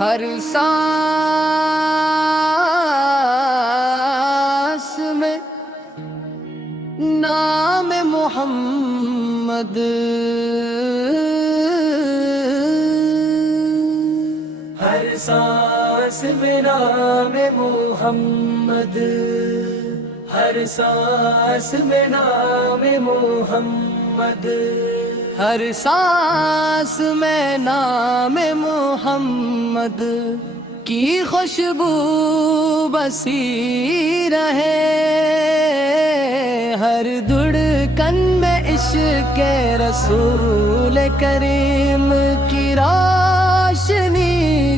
ہر سانس میں نام محمد، ہر سانس میں نام محمد، ہر سانس میں نام محمد، ہر سانس میں نام محمد کی خوشبو بسی رہے، ہر دھڑکن میں عشق رسول کریم کی روشنی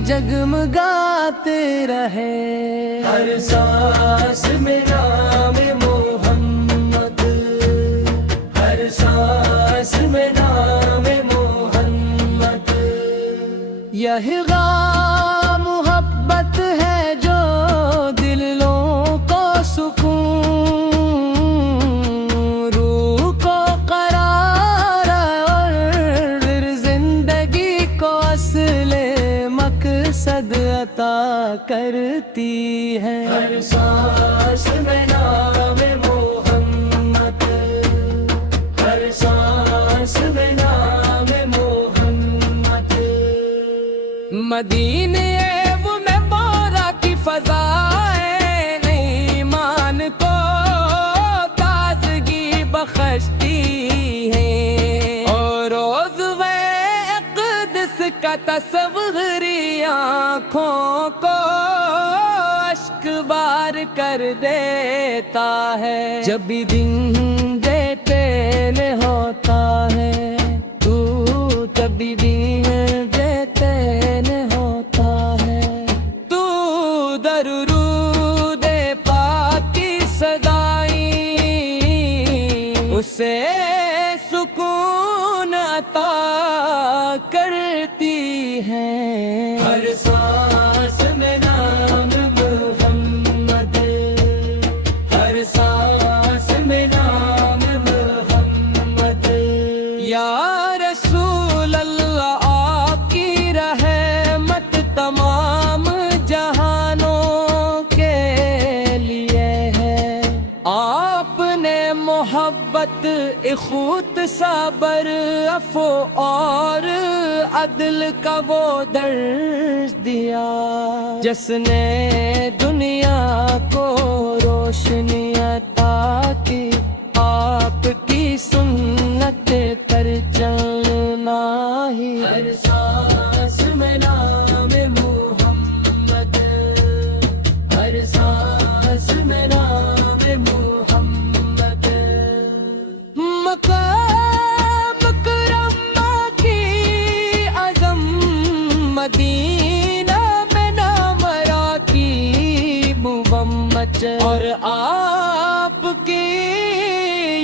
جگمگاتے رہے، ہر سانس میں نام محمد، ہر سانس میں نام محمد، یہ محبت ہے جو دلوں کو سکون، روح کو قرار اور زندگی کو اصل مقصد عطا کرتی ہے، ہر سانس میں نام محمد، ہر سانس میں نام محمد، مدینے وہ میں بورا کی فضائیں ایمان کو تازگی بخشتی ہیں، اور روز اقدس کا تصوری آنکھوں کو اشک بار کر دیتا ہے، جب بھی دن دیتے ہوتا ہے تو تبھی بھی اسے سکون عطا کرتی ہے، ہر سانس میں نام محمد، ہر سانس میں نام محمد، یا رسول اللہ آپ کی رحمت تمام جہانوں کے لیے ہے، آپ نے محبت، اخوت، صبر، عفو اور عدل کا وہ درس دیا جس نے دنیا کو روشنی عطا کی، آپ کی سنت پر چلنا ہی، ہر سانس میں نام محمد، ہر سانس میں نام محمد، مقام کرما کی عظم مدینہ میں نام راکی محمد، اور آپ کی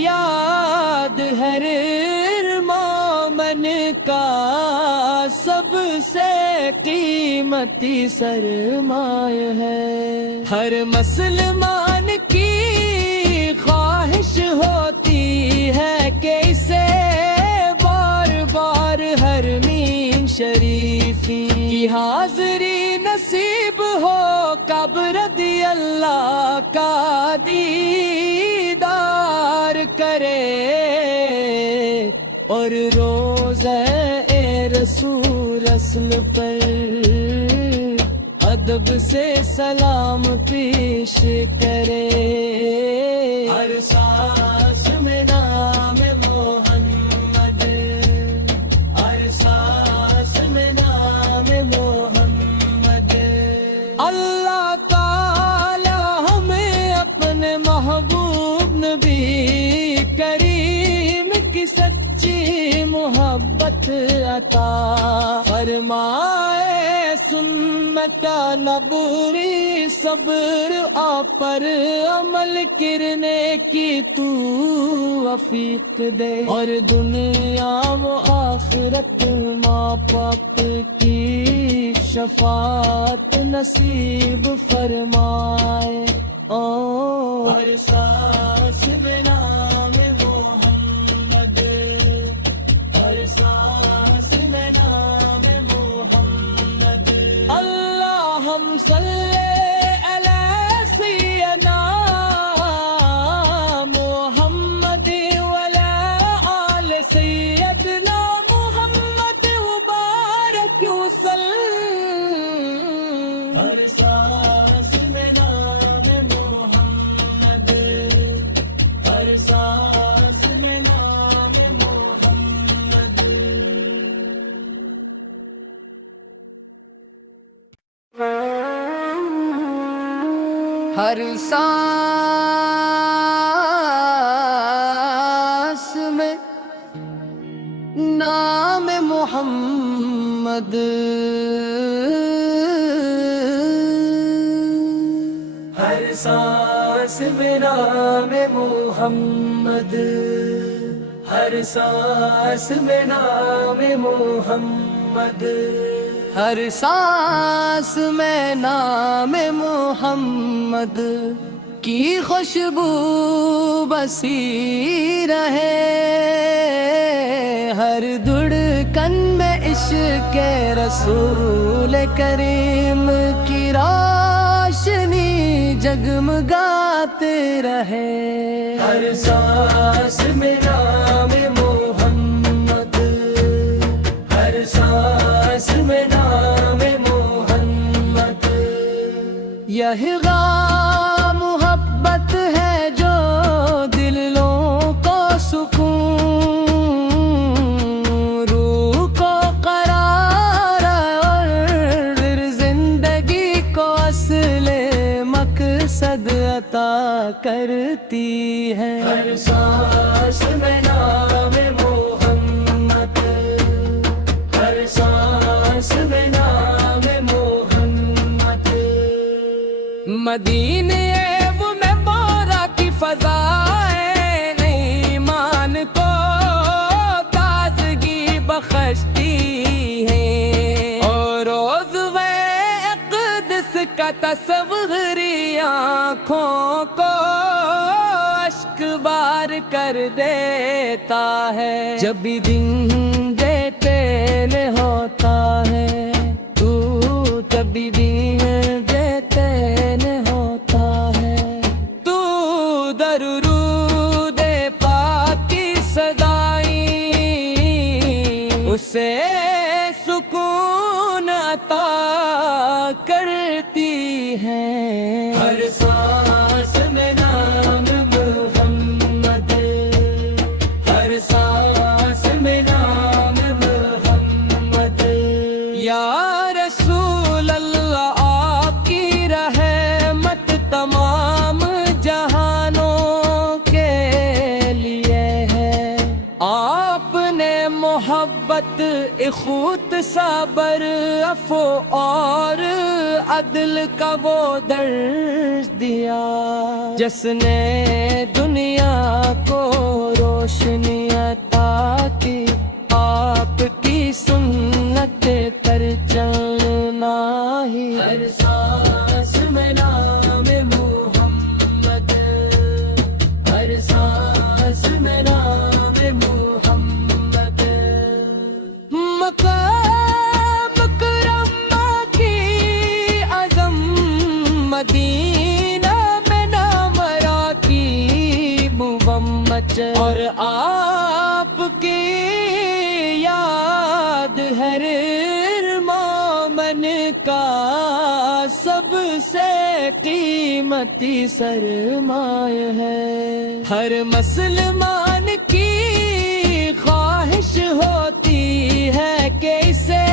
یاد ہر مومن کا سب سے قیمتی سرمایہ ہے، ہر مسلمان کی خواہش ہوتی ہے کہ اسے بار بار حرمین شریفی کی حاضری نصیب ہو، کب رضی اللہ کا دیدار کرے، اور روزہ رسول اصل پر ادب سے سلام پیش کرے، ہر سانس میں نام محمد، ہر سانس میں نام محمد، اللہ تعالی ہمیں اپنے محبوب نبی کریم کی سچی محبت عطا فرمائے، سنت نبوری صبر آپ پر عمل کرنے کی توفیق دے، اور دنیا و آخرت ماں باپ کی شفاعت نصیب فرمائے، ہر سانس میں نام محمد، ہر سانس میں نام محمد، صلی علی سیدنا محمد وعلی آل سیدنا محمد مبارک وسلم ہر سانس میں نام محمد ہر سانس میں نام محمد ہر سانس میں نام محمد ہر سانس میں نام محمد ہر سانس میں نام محمد ہر سانس میں نام محمد کی خوشبو بسی رہے ہر دھڑکن میں عشق رسول کریم کی روشنی جگمگاتے رہے ہر سانس میں نام محمد ہر سانس میں نام محمد یہ محبت ہے جو دلوں کو سکون روح کو قرار اور زندگی کو اصل مقصد عطا کرتی ہے ہر سانس میں نام محمد ہر سانس میں نام محمد مدینے وہ میں بورا کی فضائیں ایمان کو تازگی بخشتی ہیں اور روز اقدس کا تصوری آنکھوں کو اشک بار کر دیتا ہے جب بھی دن دیتیل ہوتا ہے تو تبھی بھی دیتیل ہوتا ہے تو درود پاک کی صدائیں اسے سکون عطا کرتی ہیں ہر سانس میں نام محمد ہر سانس میں نام محمد یا رسول اللہ آپ کی رحمت تمام جہانوں کے لیے ہے آپ نے محبت اخوت صبر عفو اور عدل کا وہ درس دیا جس نے دنیا کو روشنی عطا کی آپ کی سنت پر چلنا ہی ہر سانس میں نام محمد ہر سانس میں نام محمد مقام کرما کی عظم مدینہ میں نامرا کی مبمت اور آپ کی یاد ہر مومن کا سب سے قیمتی سرمایہ ہے ہر مسلمان کی خواہش ہوتی ہے کہ اسے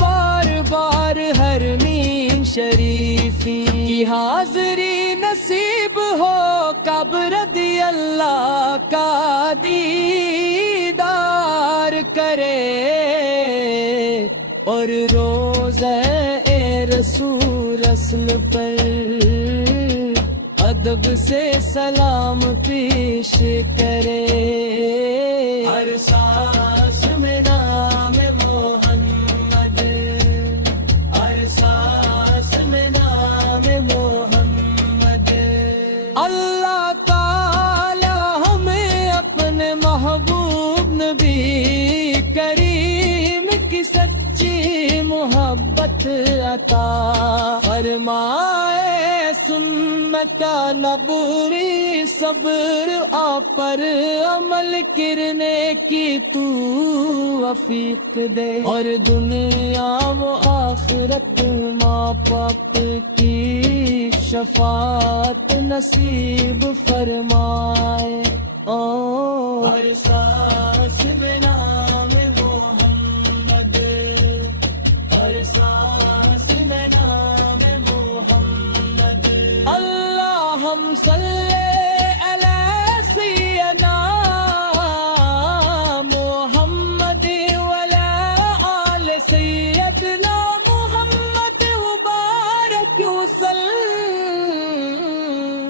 بار بار حرمین شریفی کی حاضری نصیب ہو کب رضی اللہ کا دیدار کرے اور روزہ رسول اصل پر ادب سے سلام پیش کرے ہر سانس میں نام محمد ہر سانس میں نام محمد اللہ تعالی ہمیں اپنے محبوب نبی کریم کی سچی محبت شفاعت عطا فرمائے سنت کا نبوری صبر آپ پر عمل کرنے کی تو وفیق دے اور دنیا و آخرت ماں باپ کی شفاعت نصیب فرمائے ہر سانس میں نام محمد ہر سانس میں نام محمد اللہم صلی علی سیدنا محمد وعلی آل سیدنا محمد مبارک وسلم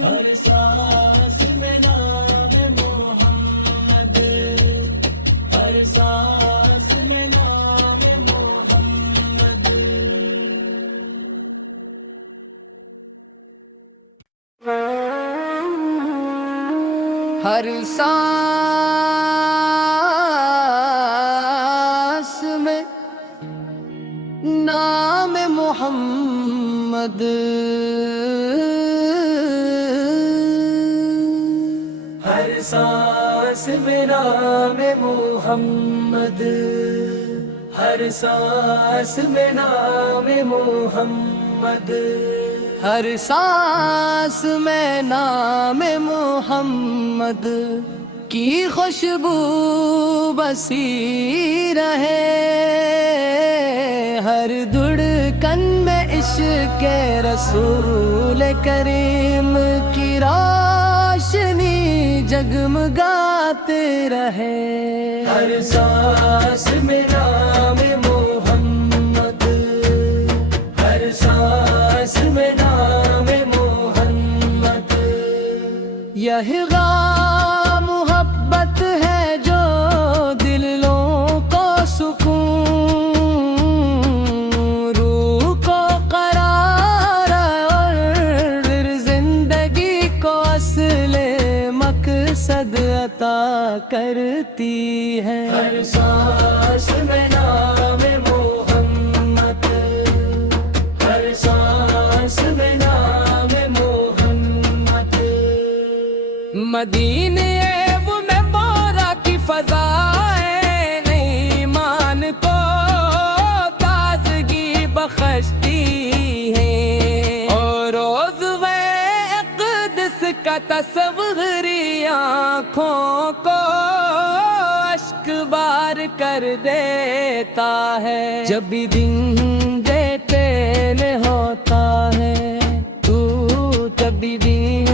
ہر سانس میں نام محمد ہر سانس میں نام محمد ہر سانس میں نام محمد ہر سانس میں نام محمد ہر سانس میں نام محمد ہر سانس میں نام محمد کی خوشبو بسی رہے ہر دھڑکن میں عشق رسول کریم کی روشنی جگمگاتے رہے ہر سانس میں نام محمد ہر سانس میں نام محمد یہ محبت ہے جو دلوں کو سکون روح کو قرار اور زندگی کو اصل مقصد عطا کرتی ہے ہر سانس میں نام محمد ہر سانس میں نام محمد مدینے وہ میں بورا کی فضائیں ایمان کو تازگی بخشتی ہیں اور روز اقدس کا تصوری آنکھوں کو اشک بار کر دیتا ہے جب بھی دن دیتین ہوتا ہے تو جب بھی دن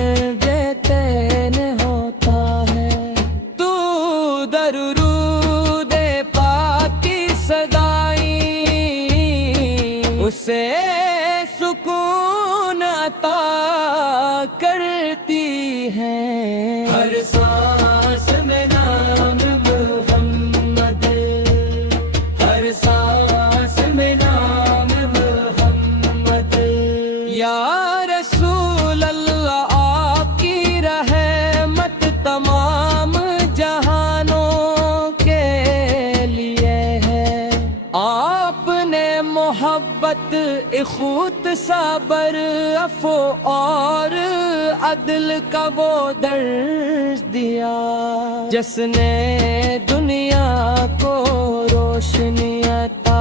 دیتین ہوتا ہے تو درود پاک کی صدائیں اسے سکون عطا کرتی ہیں ہر سانس میں نام محمد ہر سانس میں نام محمد یا رسول اللہ آپ کی رحمت تمام جہانوں کے لیے ہے آپ نے محبت اخوت صبر عفو اور عدل کا وہ درس دیا جس نے دنیا کو روشنی عطا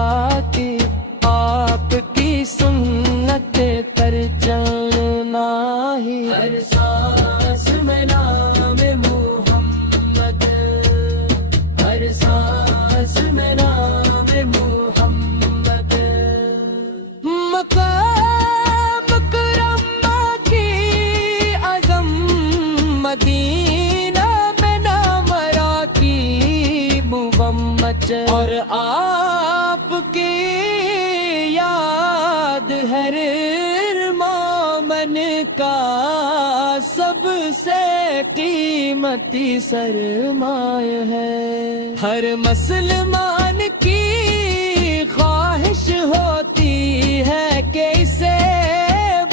کی آپ کی سنت پر چلنا ہی ہر سانس میں نام محمد ہر سانس میں نام محمد مقام کرما کی عظم مدینہ میں نامرا کی مغمت اور آپ کی یاد ہر مومن کا سب سے قیمتی سرمایہ ہے ہر مسلمان کی خواہش ہوتی ہے کہ اسے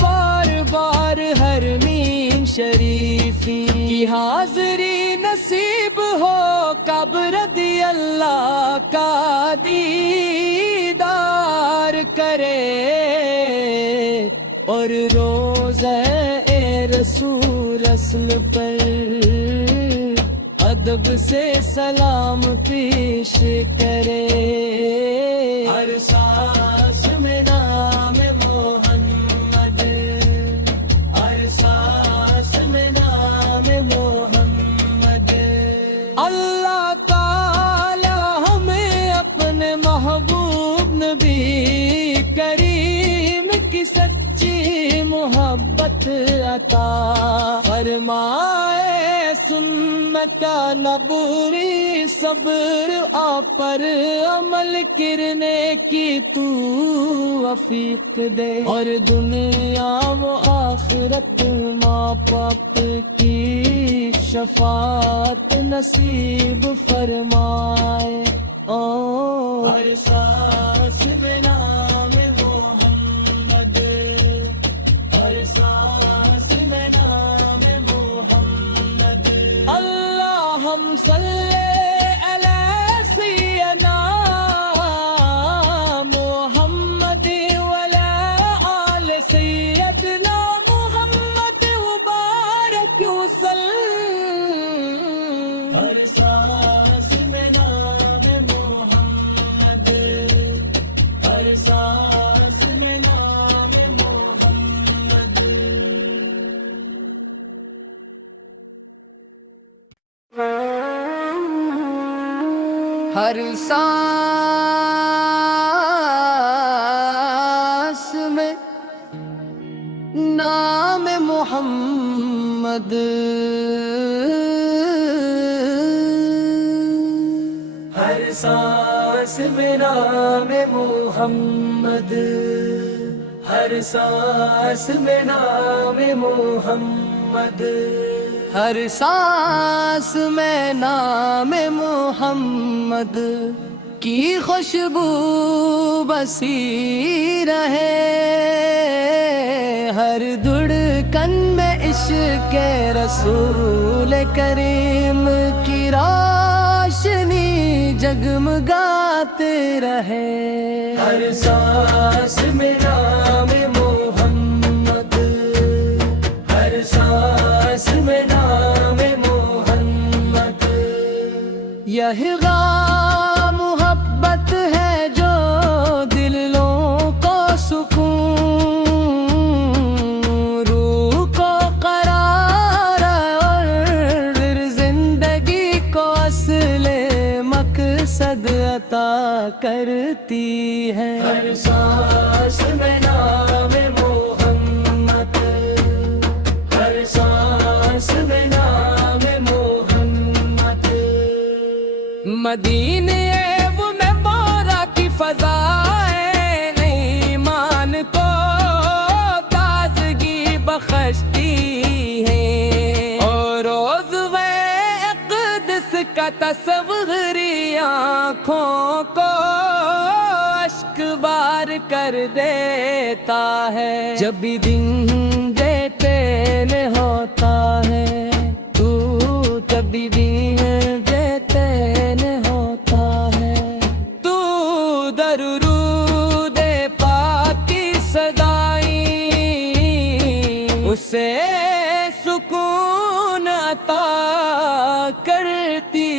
بار بار حرمین شریفی کی حاضری نصیب ہو کب رضی اللہ کا دیدار کرے اور روزہ رسول اصل پر ادب سے سلام پیش کرے. ہر سانس میں نام محمد، ہر سانس میں نام محمد. اللہ تعالی ہمیں اپنے محبوب نبی کریم کی سچی محبت عطا فرمائے. سنت نبوی صبر آپ پر عمل کرنے کی توفیق دے، اور دنیا و آخرت ماں باپ کی شفاعت نصیب فرمائے. ہر سانس میں نام محمد، ہر سانس میں نام محمد. اللہم صلی علی سیدنا محمد وعلی آل سیدنا محمد وبارک وسلم. ہر سانس میں نام محمد، ہر سانس میں نام محمد. ہر سانس میں نام محمد، ہر سانس میں نام محمد، ہر سانس میں نام محمد. ہر سانس میں نام محمد کی خوشبو بسی رہے. ہر دھڑکن میں عشق رسول کریم کی روشنی جگمگاتے رہے. ہر سانس میں نام محمد، ہر سانس میں نام محمد. یہی غام محبت ہے جو دلوں کو سکون، روح کو قرار اور زندگی کو اصل مقصد عطا کرتی ہے. ہر سانس میں نام محمد، ہر سانس میں نام محمد. مدینے وہ میں بورا کی فضائیں ایمان کو تازگی بخشتی ہیں، اور روز اقدس کا تصوری آنکھوں کو اشک بار کر دیتا ہے. جب بھی دن دیتے نہ ہوتا ہے تو جب بھی دن دیتے نہ ہوتا ہے تو درود پاک کی صدائیں اسے سکون عطا کرتی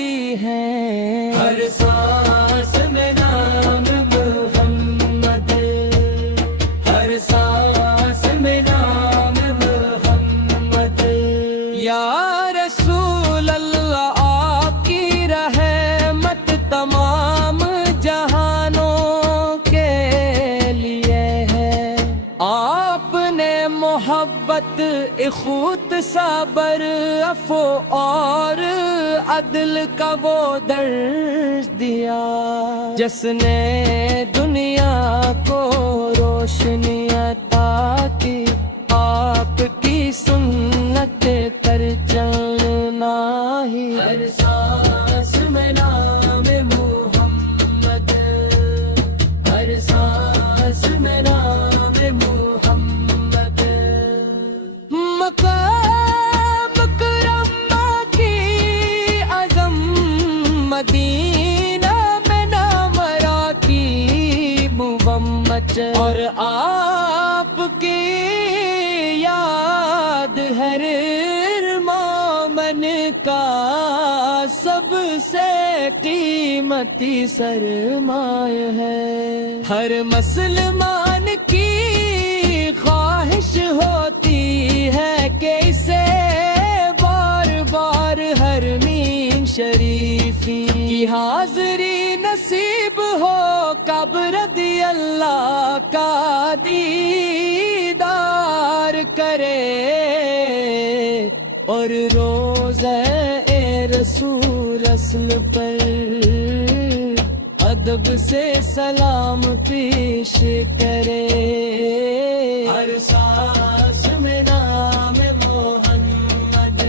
ہیں. ہر سانس میں نام محمد، ہر سانس میں نام محمد. یا رسول اللہ آپ کی رحمت تمام جہانوں کے لیے ہے. آپ نے محبت اخوت صبر عفو اور عدل کا وہ درس دیا جس نے دنیا کو روشنی عطا کی. آپ کی سنت پر چلنا ہی ہر سانس میں نام محمد، ہر سانس میں نام محمد. مقام کرما کی عظم مدینہ میں نامرا کی مبمت، اور آپ کی قیمتی سرمایہ ہے. ہر مسلمان کی خواہش ہوتی ہے کہ اسے بار بار حرمین شریفی کی حاضری نصیب ہو. کب رضی اللہ کا دیدار کرے اور روزہ رسول اصل پر ادب سے سلام پیش کرے. ہر سانس میں نام محمد،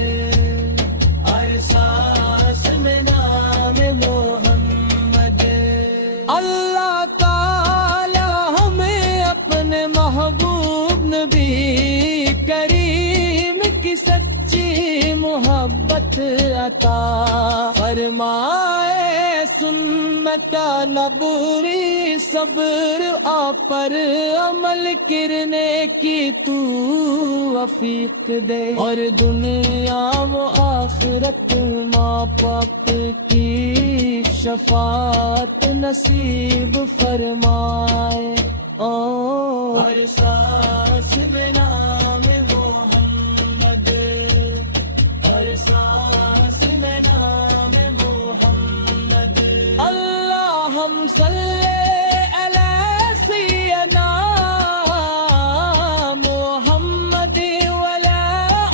ہر سانس میں نام محمد. اللہ تعالی ہمیں اپنے محبوب نبی کریم کی سچی محبت عطا فرمائے. سنت نبوی صبر آپ پر عمل کرنے کی تو توفیق دے، اور دنیا و آخرت ماں باپ کی شفاعت نصیب فرمائے. ہر سانس میں نام محمد، ہر سانس میں نام محمد. اللہم صلی علی سیدنا محمد وعلی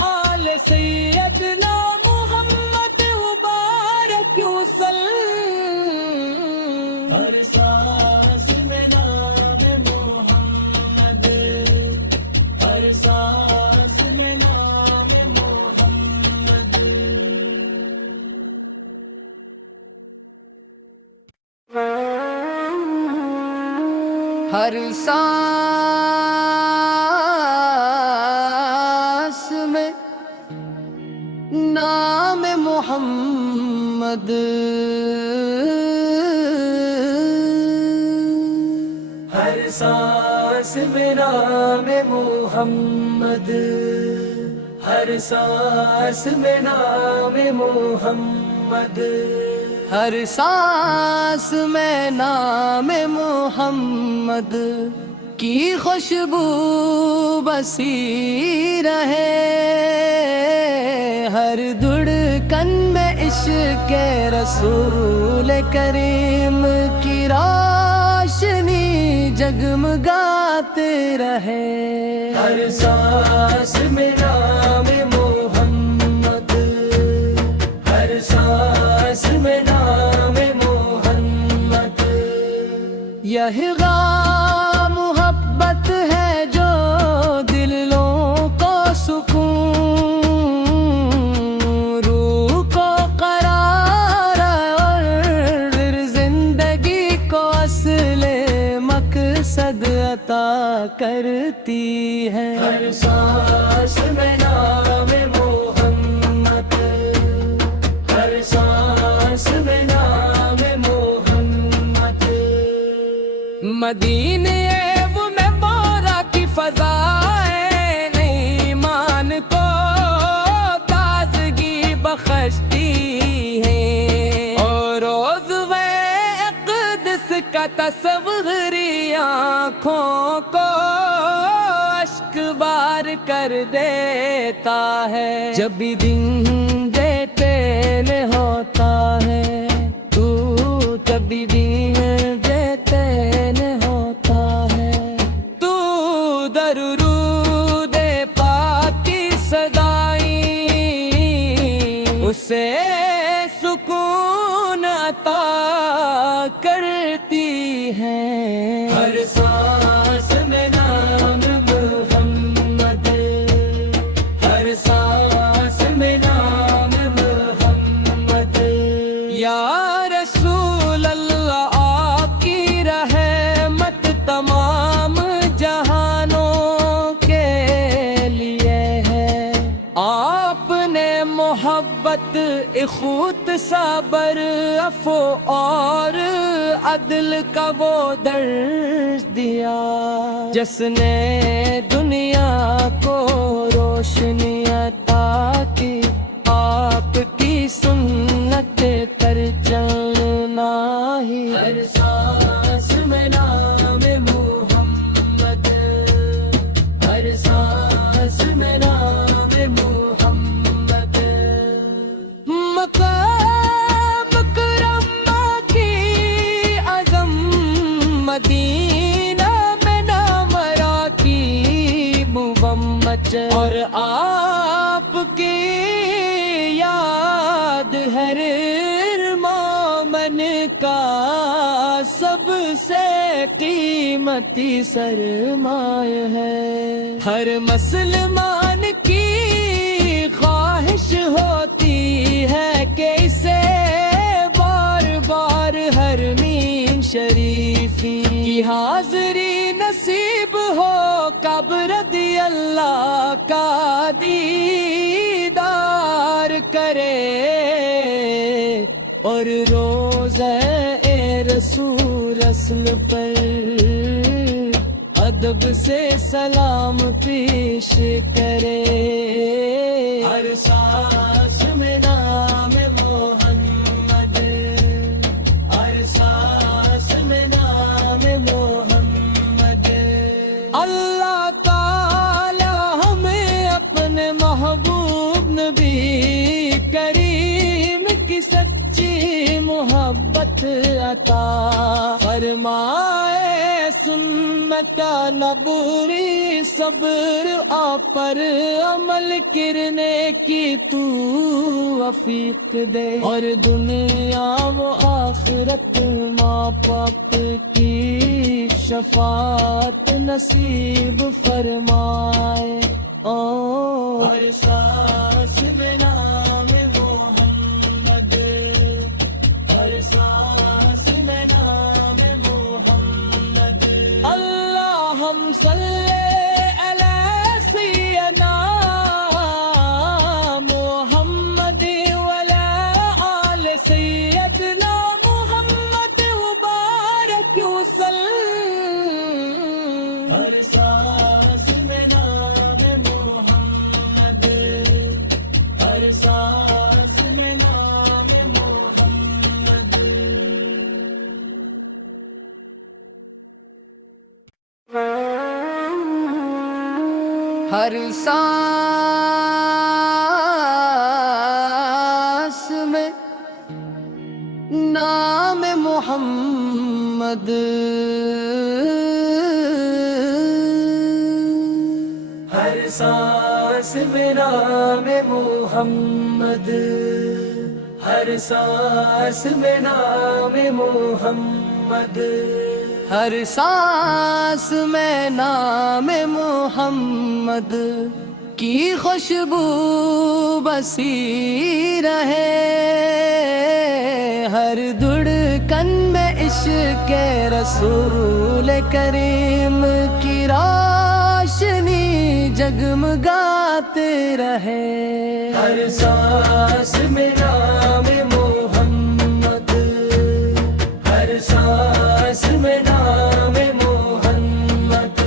آل سیدنا محمد وبارک وسلم. ہر سانس میں نام محمد، ہر سانس میں نام محمد. ہر سانس میں نام محمد، ہر سانس میں نام محمد، ہر سانس میں نام محمد. ہر سانس میں نام محمد کی خوشبو بسی رہے. ہر دھڑکن میں عشق رسول کریم کی روشنی جگمگاتے رہے. ہر سانس میں نام محمد، ہر سانس میں نام محمد. یہ غام محبت ہے جو دلوں کو سکون، روح کو قرار اور زندگی کو اصل مقصد عطا کرتی ہے. ہر سانس میں نام محمد، ہر سانس میں نام محمد. مدینے وہ میں بورا کی فضائیں ایمان کو تازگی بخشتی ہیں، اور روز اقدس کا تصوری آنکھوں کو اشک بار کر دیتا ہے. جب بھی دن دیتین ہوتا ہے تو جب بھی دن دیتین ہوتا ہے، تو درود پاک کی صدائیں اسے سکون عطا کرتی ہیں. ہر سانس میں نام محمد، ہر سانس میں نام محمد. یا رسول اللہ آپ کی رحمت تمام جہانوں کے لیے ہے. آپ نے محبت، اخوت، صبر، عفو اور عدل کا وہ درس دیا جس نے دنیا کو روشنی عطا کی. آپ کی سنت پر چل مدینہ میں نامرا کی مچ اور آپ کی یاد ہر مومن کا سب سے قیمتی سرمایہ ہے۔ ہر مسلمان کی خواہش ہوتی ہے کہ اسے بار بار حرمین شریفی کی حاضری نصیب ہو، کب رضی اللہ کا دیدار کرے اور روزہ رسول اصل پر ادب سے سلام پیش کرے۔ ہر سانس میں نام محمد، ہر سانس میں نام محمد۔ اللہ تعالی ہمیں اپنے محبوب نبی کریم کی سچی محبت عطا فرمائے۔ سنت نبوی صبر آپ پر عمل کرنے کی توفیق دے، اور دنیا و آخرت ماں باپ کی شفاعت نصیب فرمائے۔ ہر سانس میں نام محمد، ہر سانس میں نام محمد۔ اللہم صلی علی سیدنا محمد وعلی آل سیدنا محمد وبارک وسلم۔ ہر سانس میں نام محمد، ہر سانس میں نام محمد۔ ہر سانس میں نام محمد، ہر سانس میں نام محمد، ہر سانس میں نام محمد۔ ہر سانس میں نام محمد کی خوشبو بسی رہے، ہر دھڑکن میں عشق رسول کریم کی روشنی جگمگاتے رہے۔ ہر سانس میں نام محمد، ہر سانس میں نام محمد۔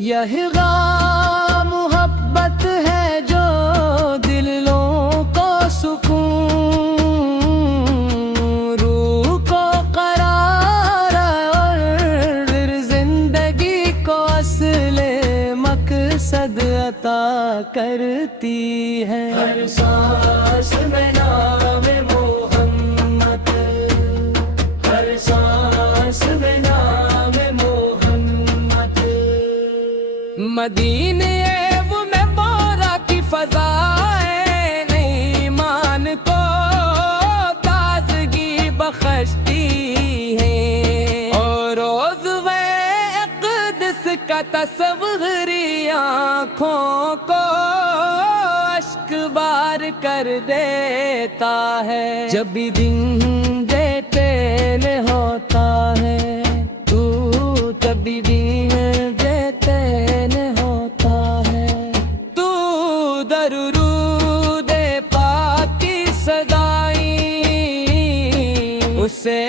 یہ محبت ہے جو دلوں کو سکون، روح کو قرار اور زندگی کو اصل مقصد عطا کرتی ہے۔ ہر سانس میں نام محمد، ہر سانس میں نام محمد۔ مدینے وہ میں بورا کی فضائیں ایمان کو تازگی بخشتی ہیں، اور روز اقدس کا تصوری آنکھوں کو اشک بار کر دیتا ہے۔ جب بھی دن دیتے ہوتا ہے تو تبھی دن دیتے ہوتا ہے، تو درود پاک کی صدائیں اسے